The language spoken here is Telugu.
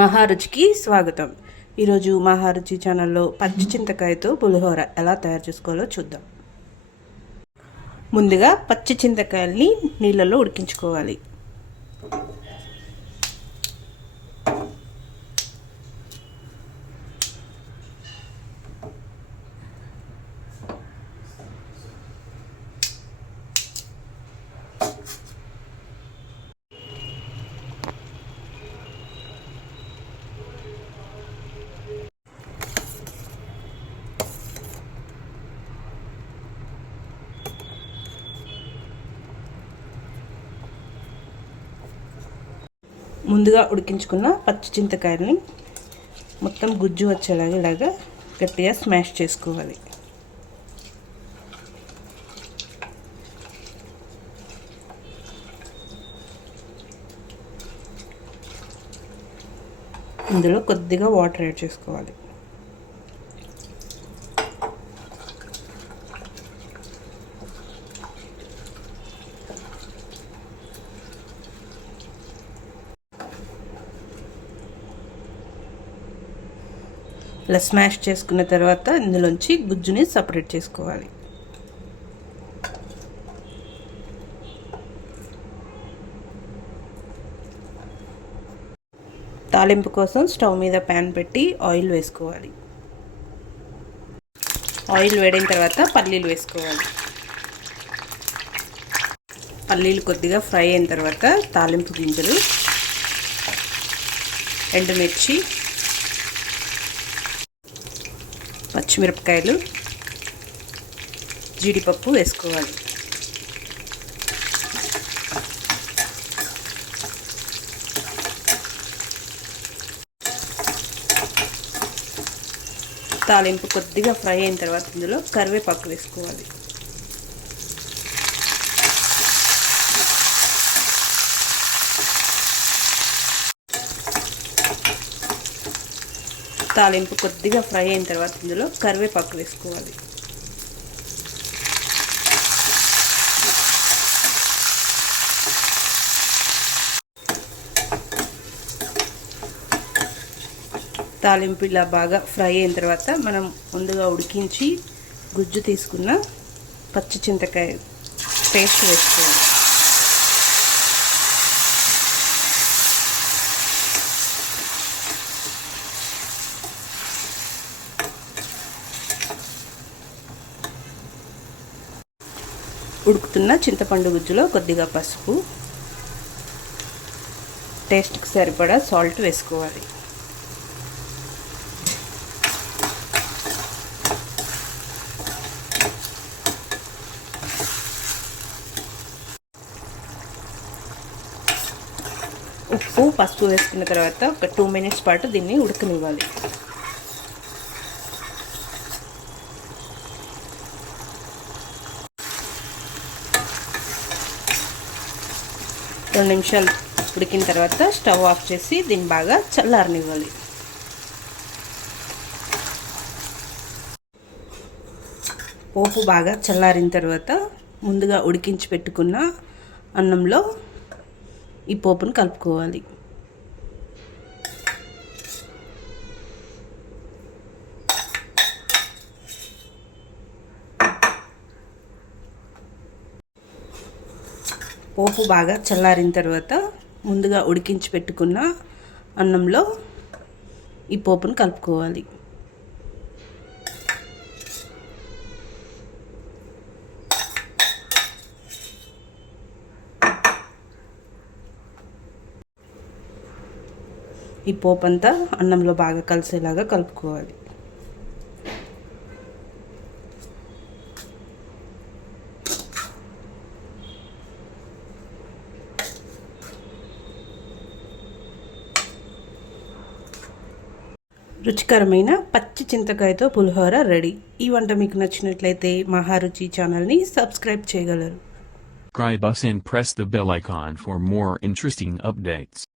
మహారుచికి స్వాగతం. ఈరోజు మహారుచి ఛానల్లో పచ్చి చింతకాయతో పులిహోర ఎలా తయారు చేసుకోవాలో చూద్దాం. ముందుగా పచ్చి చింతకాయల్ని నీళ్ళలో ఉడికించుకోవాలి. ముందుగా ఉడికించుకున్న పచ్చి చింతకాయని మొత్తం గుజ్జు వచ్చేలాగా ఇలాగా గట్టిగా స్మాష్ చేసుకోవాలి. ఇందులో కొద్దిగా వాటర్ యాడ్ చేసుకోవాలి. ఇలా స్మాష్ చేసుకున్న తర్వాత ఇందులోంచి గుజ్జుని సపరేట్ చేసుకోవాలి. తాలింపు కోసం స్టవ్ మీద ప్యాన్ పెట్టి ఆయిల్ వేసుకోవాలి. ఆయిల్ వేడిన తర్వాత పల్లీలు వేసుకోవాలి. పల్లీలు కొద్దిగా ఫ్రై అయిన తర్వాత తాలింపు గింజలు ఎండుమిర్చి పచ్చిమిరపకాయలు జీడిపప్పు వేసుకోవాలి. తాలింపు కొద్దిగా ఫ్రై అయిన తర్వాత ఇందులో కరివేపాకు వేసుకోవాలి. తాలింపు కొద్దిగా ఫ్రై అయిన తర్వాత ఇందులో కరివేపాకు వేసుకోవాలి. తాలింపు ఇలా బాగా ఫ్రై అయిన తర్వాత మనం ముందుగా ఉడికించి గుజ్జు తీసుకున్న పచ్చి చింతకాయ పేస్ట్ వేసుకోవాలి. ఉడుకుతున్న చింతపండు గుజ్జులో కొద్దిగా పసుపు. టేస్ట్కి సరిపడా సాల్ట్ వేసుకోవాలి. ఉప్పు పసుపు వేసుకున్న తర్వాత ఒక టూ మినిట్స్ పాటు దీన్ని ఉడకనివ్వాలి. రెండు నిమిషాలు ఉడికిన తర్వాత స్టవ్ ఆఫ్ చేసి దీన్ని బాగా చల్లారనివ్వాలి. పోపు బాగా చల్లారిన తర్వాత ముందుగా ఉడికించి పెట్టుకున్న అన్నంలో ఈ పోపును కలుపుకోవాలి. పోపు బాగా చల్లారిన తర్వాత ముందుగా ఉడికించి పెట్టుకున్న అన్నంలో ఈ పోపును కలుపుకోవాలి. ఈ పోపు అంతా అన్నంలో బాగా కలిసేలాగా కలుపుకోవాలి. రుచికరమైన పచ్చి చింతకాయతో పులిహోర రెడీ ఈ వంట మీకు నచ్చినట్లయితే మహారుచి ఛానల్ని సబ్స్క్రైబ్ చేయగలరు Subscribe us and press the bell icon for more interesting updates.